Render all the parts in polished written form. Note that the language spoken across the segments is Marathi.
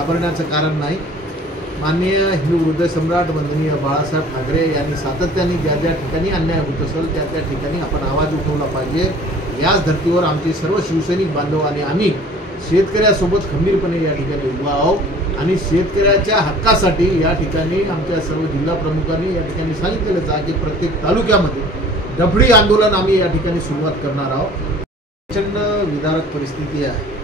घाबरण्याचं कारण नाही। माननीय हिंदू हृदय सम्राट वंदनीय बाळासाहेब ठाकरे यांनी सातत्याने ज्या ज्या ठिकाणी अन्याय होत असेल त्या त्या ठिकाणी आपण आवाज उठवला पाहिजे। याच धर्तीवर आमचे सर्व शिवसैनिक बांधव आणि आम्ही शेतकऱ्यासोबत खंबीरपणे या ठिकाणी उभा आहोत आणि शेतकऱ्याच्या हक्कासाठी या ठिकाणी आमच्या सर्व जिल्हा प्रमुखांनी या ठिकाणी सांगितलेलं आहे की प्रत्येक तालुक्यामध्ये डफडी आंदोलन आम्ही या ठिकाणी सुरुवात करणार आहोत। प्रचंड विदारक परिस्थिती आहे।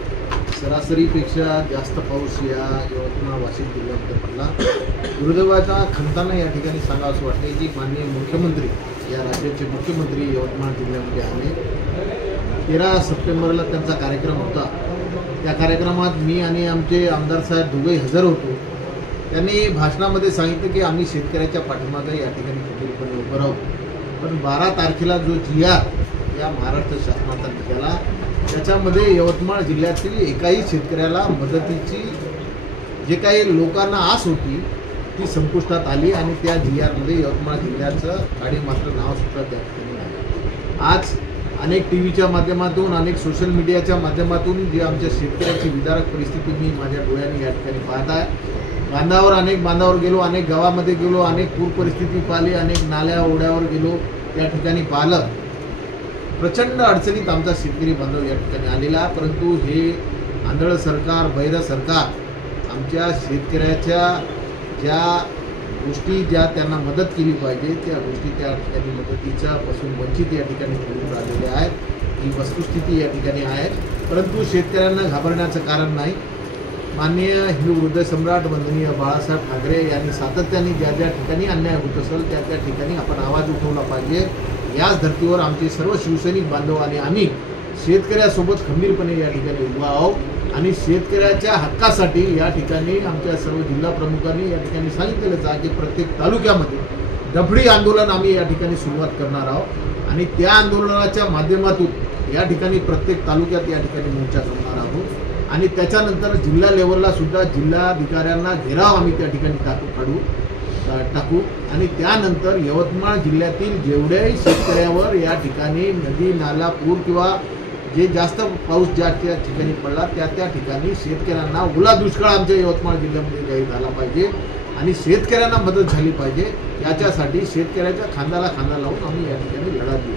सरासरीपेक्षा जास्त पाऊस या यवतमाळ वाशिम जिल्ह्यामध्ये पडला। दुर्दैवाच्या खंताना या ठिकाणी सांगावं वाटते की माननीय मुख्यमंत्री या राज्याचे मुख्यमंत्री यवतमाळ जिल्ह्यामध्ये आले। 13 सप्टेंबरला त्यांचा कार्यक्रम होता। त्या कार्यक्रमात मी आणि आमचे आमदार साहेब दोघेही हजर होतो। त्यांनी भाषणामध्ये सांगितलं की आम्ही शेतकऱ्याच्या पाठीमागे या ठिकाणी खंबीरपणे उभं राहू। पण 12 तारखेला जो GR या महाराष्ट्र शासनाचा निघाला त्याच्यामध्ये यवतमाळ जिल्ह्यातील एकाही शेतकऱ्याला मदतीची जे काही लोकांना आस होती ती संपुष्टात आली आणि त्या GRमध्ये यवतमाळ जिल्ह्याचं गाडी मात्र नावसुद्धा त्या ठिकाणी नाही। आज अनेक टीव्हीच्या माध्यमातून अनेक सोशल मीडियाच्या माध्यमातून जे आमच्या शेतकऱ्याची विदारक परिस्थिती मी माझ्या डोळ्यांनी या ठिकाणी पाहत आहे। अनेक बांधावर गेलो, अनेक गावामध्ये गेलो, अनेक पूर परिस्थिती पाहिली, अनेक नाल्या ओढ्यावर गेलो, त्या ठिकाणी पाहिलं प्रचंड अडचणीत आमचा शेतकरी बांधव या ठिकाणी आलेला। परंतु हे आंधळ सरकार, बैर सरकार आमच्या शेतकऱ्याच्या ज्या गोष्टी ज्या त्यांना मदत केली पाहिजे त्या गोष्टी त्या ठिकाणी मदतीच्या पासून वंचित या ठिकाणी होऊन राहिलेल्या आहेत। ही वस्तुस्थिती या ठिकाणी आहे। परंतु शेतकऱ्यांना घाबरण्याचं कारण नाही। माननीय हिंदू हृदय सम्राट वंदनीय बाळासाहेब ठाकरे यांनी सातत्याने ज्या ज्या ठिकाणी अन्याय होत असेल त्या त्या ठिकाणी आपण आवाज उठवला पाहिजे। याच धर्तीवर आमचे सर्व शिवसैनिक बांधव आणि आम्ही शेतकऱ्यासोबत खंबीरपणे या ठिकाणी उभा आहोत आणि शेतकऱ्याच्या हक्कासाठी या ठिकाणी आमच्या सर्व जिल्हा प्रमुखांनी या ठिकाणी सांगितलेलं आहे की प्रत्येक तालुक्यामध्ये डफडी आंदोलन आम्ही या ठिकाणी सुरुवात करणार आहोत आणि त्या आंदोलनाच्या माध्यमातून या ठिकाणी प्रत्येक तालुक्यात या ठिकाणी मोर्चा करणार आहोत आणि त्याच्यानंतर जिल्हा लेवलला सुद्धा जिल्हाधिकाऱ्यांना घेराव आम्ही त्या ठिकाणी टाकू आणि त्यानंतर यवतमाळ जिल्ह्यातील जेवढ्याही शेतकऱ्यावर या ठिकाणी नदी नाला पूर किंवा जे जास्त पाऊस ज्या त्या ठिकाणी पडला त्या ठिकाणी शेतकऱ्यांना ओला दुष्काळ आमच्या यवतमाळ जिल्ह्यामध्ये जाहीर झाला पाहिजे आणि शेतकऱ्यांना मदत झाली पाहिजे। याच्यासाठी शेतकऱ्याच्या खांद्याला खांदा लावून आम्ही या ठिकाणी लढा देऊ।